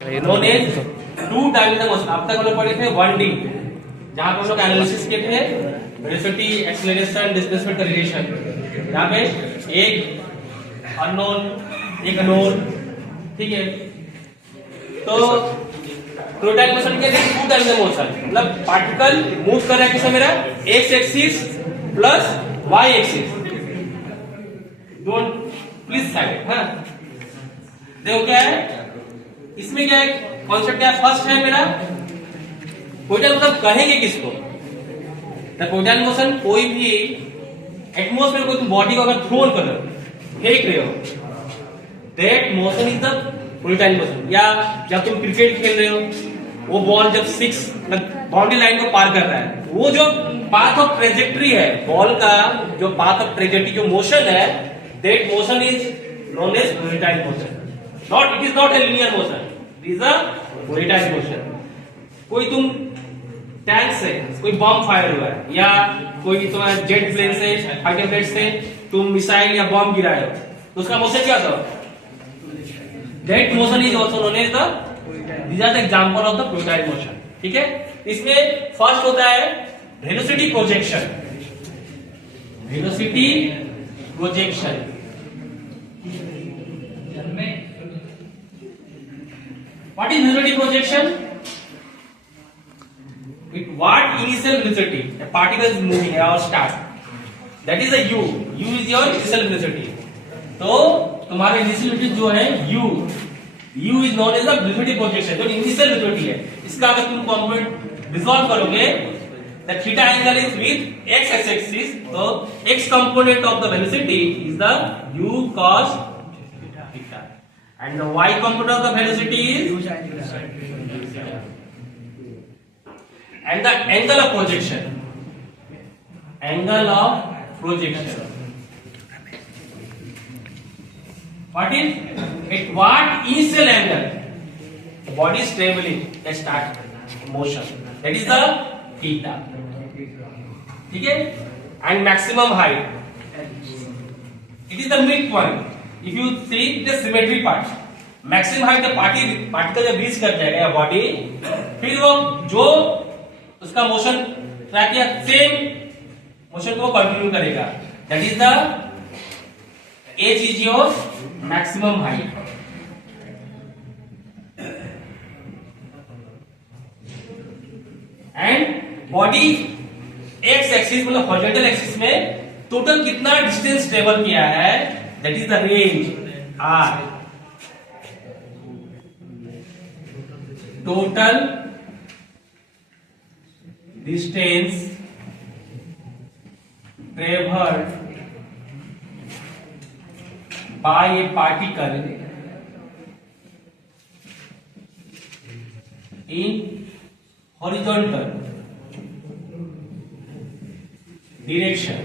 Known as two dimensional motion. अब तक हम लोग पढ़े थे 1D, जहां पे हम लोग एनालिसिस किए थे वेलोसिटी, एक्सीलरेशन, डिस्प्लेसमेंट का रिलेशन। यहाँ पे एक अननोन, एक नोन, ठीक है। तो टू डायमेंशन के लिए टू डायमेंशनल मोशन मतलब पार्टिकल मूव कर रहा है किसमें मेरा X axis plus Y axis, don't please side. हाँ देखो क्या है इसमें, क्या है कॉन्सेप्ट, क्या है फर्स्ट है मेरा पोइटल मोशन। कहेंगे किसको? पोइटल मोशन कोई भी एटमॉस्फेयर को तुम बॉडी को अगर थ्रो कर रहे हो, फेंक रहे हो, दैट मोशन इज द पोइटल मोशन। या जब तुम क्रिकेट खेल रहे हो, वो बॉल जब सिक्स बाउंड्री लाइन को पार कर रहा है, वो जो पाथ ऑफ ट्रेजेक्ट्री है बॉल का, जो पाथ ऑफ ट्रेजेक्ट्री जो मोशन है, that motion is known as projectile motion. Not, it is not a linear motion. It is a volatile motion. कोई तुम टैंक से कोई बम फायर हुआ है, या कोई तुम्हारा जेट प्लेन से, फाइटर प्लेन से तुम मिसाइल या बम गिराए हो, तो उसका मोशन क्या था? That motion is also known as the, these are the example of the projectile motion. ठीक है। इसमें फर्स्ट होता है velocity projection. Velocity projection What is velocity projection? What initial velocity a particle is moving or start, that is a u. U is your initial velocity. तो तुम्हारा initial velocity जो है u is known as the velocity projection, जो initial velocity है। इसका अगर तुम component resolve करोगे, the theta angle is with x axis, तो x component of the velocity is the u cos theta. And the y component of the velocity is, and the angle of projection, angle of projection. What is at what initial angle the body is traveling, the start motion, that is the theta. ठीक है। And maximum height, it is the midpoint. If you see the symmetry part, maximum height the particle जब reach कर जाएगा या body, फिर वो जो उसका मोशन ट्रैक या सेम मोशन को कंटिन्यू करेगा, that is the h is your maximum height. And body x axis मतलब हॉरिजॉन्टल एक्सिस में टोटल कितना डिस्टेंस ट्रेवल किया है, that is the range r. Total distance traveled by a particle in horizontal direction,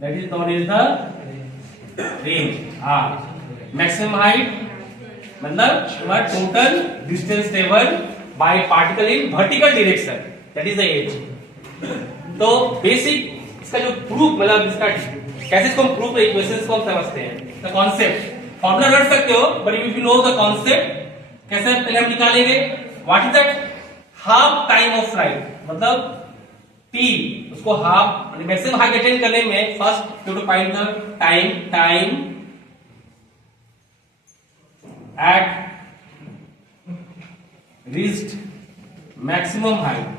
that is known as the range r. Maximum height मतलब तुम्हारा total distance travel by particle in vertical direction, that is the as. तो basic इसका जो proof मतलब इसका कैसे इसको हम प्रूफ इक्वेशंस को हम समझते हैं, द कॉन्सेप्ट फॉर्मूला रट सकते हो, but if you know the concept कैसे पहले हम निकालेंगे। What is that? Half time of flight, मतलब t उसको हाफ मैक्सिमम हाइट अटेन करने में first to find the time at reached maximum height.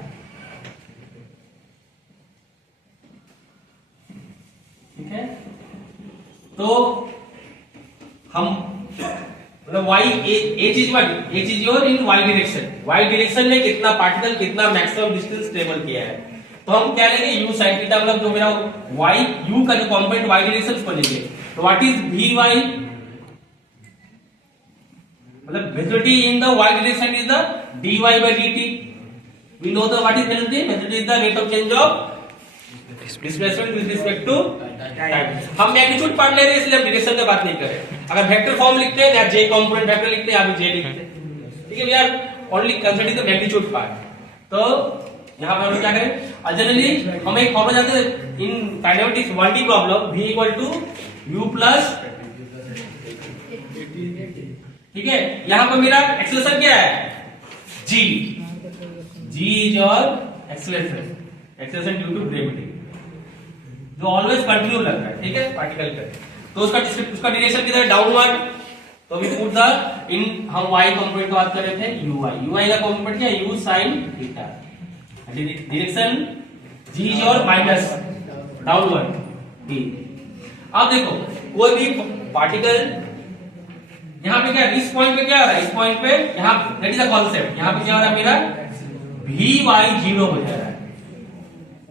ठीक है। तो हम मतलब y a चीज योर इन y डायरेक्शन में कितना पार्टिकल कितना मैक्सिमम डिस्टेंस ट्रेवल किया है, तो हम क्या लेंगे u sin थीटा, मतलब जो मेरा y u का जो कंपोनेंट y डायरेक्शन उसको लेंगे। तो व्हाट इज vy, मतलब velocity in the y direction is the dy by dt. We know the what is velocity? Velocity is the rate of change of displacement with respect to time. हम magnitude पढ़ ले रहे हैं इसलिए हम direction की बात नहीं कर रहे। अगर वेक्टर फॉर्म लिखते हैं या j कंपोनेंट वेक्टर लिखते हैं या j लिखते हैं, ठीक है। We are only considering the magnitude part. तो यहाँ पर हम क्या करें, जनरली हम एक फॉर्मूला जानते हैं in kinematics 1D problem, v = u plus ठीक है, यहां पर मेरा एक्सेलरेशन क्या है, g, g is your acceleration due to gravity, जो ऑलवेज कंटिन्यू लगता है, ठीक है, पार्टिकल पे। तो उसका डायरेक्शन किधर है, डाउनवर्ड। तो वी पुट द इन, हम y कंपोनेंट की बात कर रहे थे, ui का कंपोनेंट क्या है, u sin theta, direction g is your minus downward t। अब देखो कोई भी पार्टिकल यहां पे क्या, इस पॉइंट पे क्या हो रहा है, इस पॉइंट पे यहां, दैट इज द कांसेप्ट, यहां पे क्या हो रहा है मेरा vy 0 हो जा रहा है,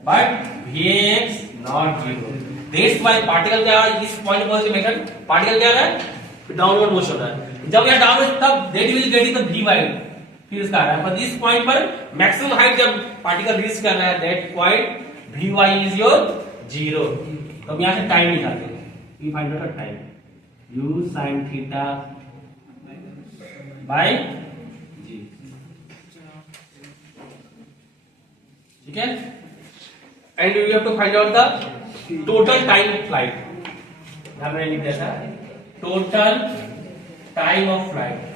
but vx not 0। That's why particle क्या है, इस पॉइंट पर मेथड पार्टिकल क्या है, डाउनवर्ड मोशन हो रहा है। जब यह डाउनवर्ड, तब that will get the vy, फिर इसका आ रहा है, पर इस पॉइंट पर मैक्सिमम हाइट जब पार्टिकल रीच कर रहा है, that point vy is your 0। तो हम यहां से टाइम निकालते हैं, we find out time, u sin theta by g, ठीक है, and we have to find out the total time of flight. यहां मैंने लिख दिया था total time of flight,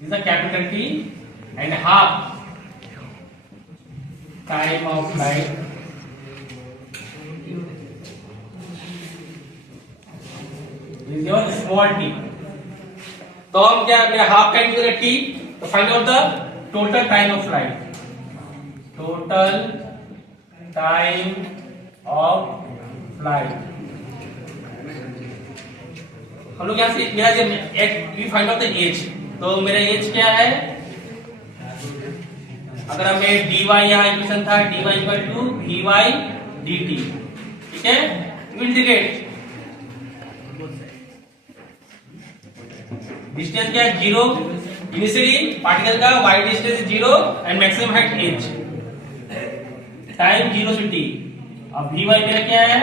is a capital T, and half time of flight is your small t। तो हम क्या, मेरा हाफ टाइम कितना है, t, तो find out the total time of flight, total time of flight. हम लोग यहां से मेरा जब we find out the as, तो मेरा एज क्या है, अगर हमें dy यहाँ इक्वेशन था, dy equal to vy dt, ठीक है, इंटीग्रेट, डिस्टेंस क्या है 0, इनिशियली पार्टिकल का y distance 0 and maximum height h, time 0 से t। अब vy मेरा क्या है,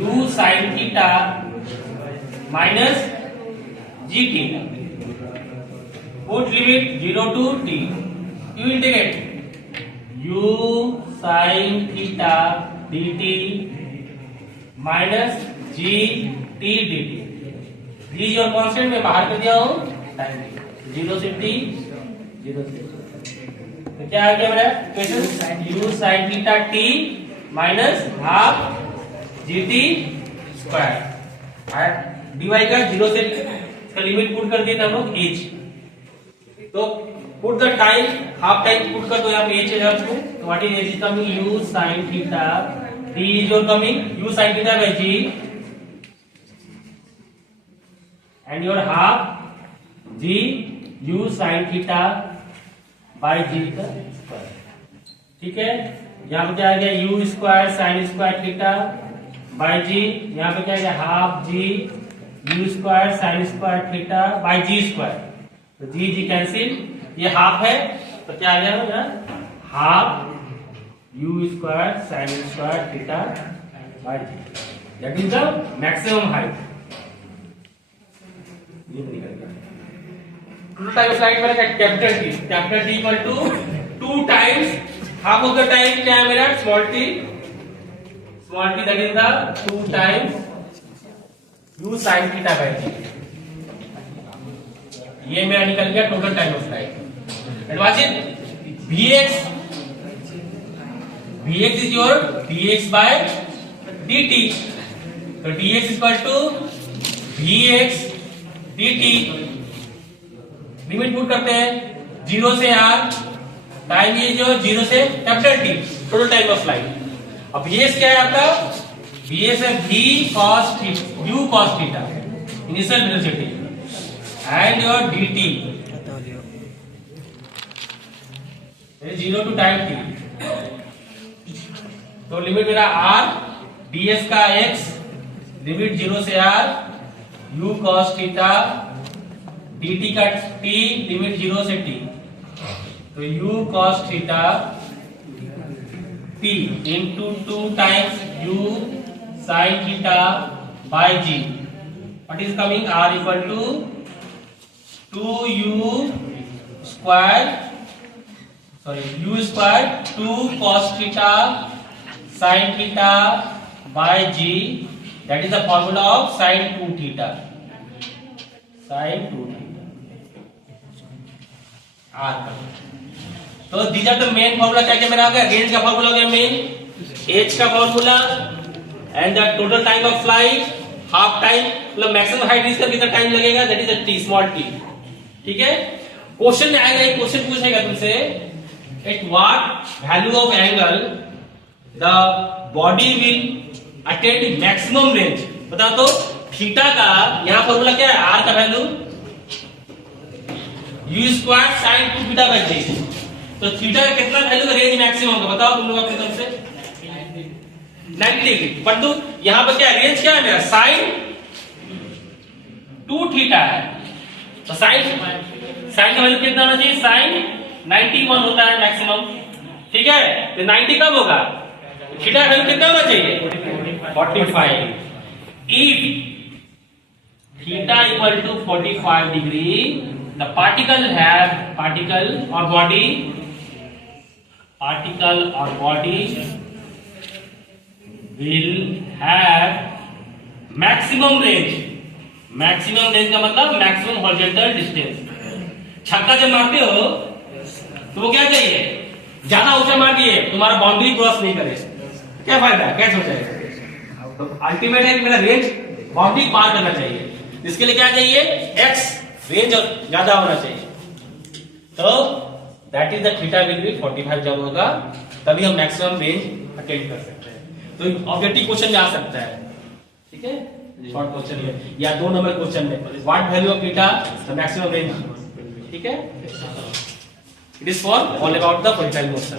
u sin theta minus gt, put limit 0 to t, you integrate u sin theta dt minus g t dt, g is your constant, मैं बाहर कर दिया हूं, टाइम 0 से t, 0 से, तो क्या आ गया मेरा equation, u sin theta t minus half gt square, dy का 0 से इसका लिमिट पुट कर दिया था हम लोग h, तो put the time, half time put कर दो यहाँ पे h है आपको, तो what is h is coming, u sin theta, t is your coming u sin theta by g, and your half g u sin theta by g का square, ठीक है। यहाँ पे क्या आ गया, u square sin square theta by g, यहाँ पे क्या आ गया, half g u square sin square theta by g square, तो g g कैंसिल, ये हाफ है, तो क्या आ गया, half u square sin square theta by g, that is the maximum height. ये निकल गया, टोटल टाइम फ्लाइट मेरा capital T equal to 2 times half of the time, क्या है मेरा, small t that is the 2 times u sin theta by g, ये मेरा निकल गया total time of flight. And watch it, Vx is your dx by dt, तो dx equal to Vx dt, limit put करते हैं 0 से r, time ये जो 0 से capital T, total time of flight. अब Vx क्या है आपका, Vx है v cos theta, u cos theta, initial velocity, and your dt 0 to time t, तो लिमिट मेरा r, ds का x, लिमिट 0 से r, u cos theta, dt का t, लिमिट 0 से t, तो u cos theta t into 2 times u sin theta by g, what is coming, r equal to 2u square, sorry, u square 2 cos theta sin theta by g, that is the formula of sin 2 theta, sin 2 theta r का। तो these are the main formula। क्या क्या मेरा आ गया, range का formula हो गया main, as का formula, and the total time of flight, half time, मतलब मैक्सिमम हाइट रीच कर कितना टाइम लगेगा, that is a T, small T. ठीक है, क्वेश्चन में आएगा, एक क्वेश्चन पूछेगा तुमसे, at what value of angle the body will attain maximum range. बता तो थीटा का यहां फॉर्मूला क्या है, आर का value u square sin 2 theta by g. तो थीटा का कितना वैल्यू का रेंज मैक्सिमम होगा, बताओ तुम लोग अपनी तरफ से। 90 डिग्री। परंतु यहां पर क्या रेंज क्या है मेरा, sin 2 थीटा है। तो साइन का वैल्यू कितना होना चाहिए, sin 91 होता है मैक्सिमम। ठीक है, तो 90 कब होगा, थीटा का वैल्यू कितना होना चाहिए, 45। If theta equal to 45 degree, the particle or body will have maximum range। Maximum range का मतलब मैक्सिमम हॉरिजॉन्टल डिस्टेंस। छक्का जब मारते हो तो वो क्या चाहिए, ज्यादा ऊंचा मार दिए, तुम्हारा बाउंड्री क्रॉस नहीं करे, क्या फायदा, कैसे हो जाएगा। तो अल्टीमेट है कि मेरा रेंज बाउंड्री पार करना चाहिए, इसके लिए क्या चाहिए, एक्स रेंज ज्यादा होना चाहिए। तो that is the theta will be 45 जब होगा, तभी हम मैक्सिमम रेंज अटेंड कर सकते हैं। तो ऑब्जेक्टिव क्वेश्चन में आ सकता है। ठीक है, शॉर्ट क्वेश्चन में या 2 नंबर क्वेश्चन में, what value of theta the maximum range. ठीक है, it is for all about the projectile motion.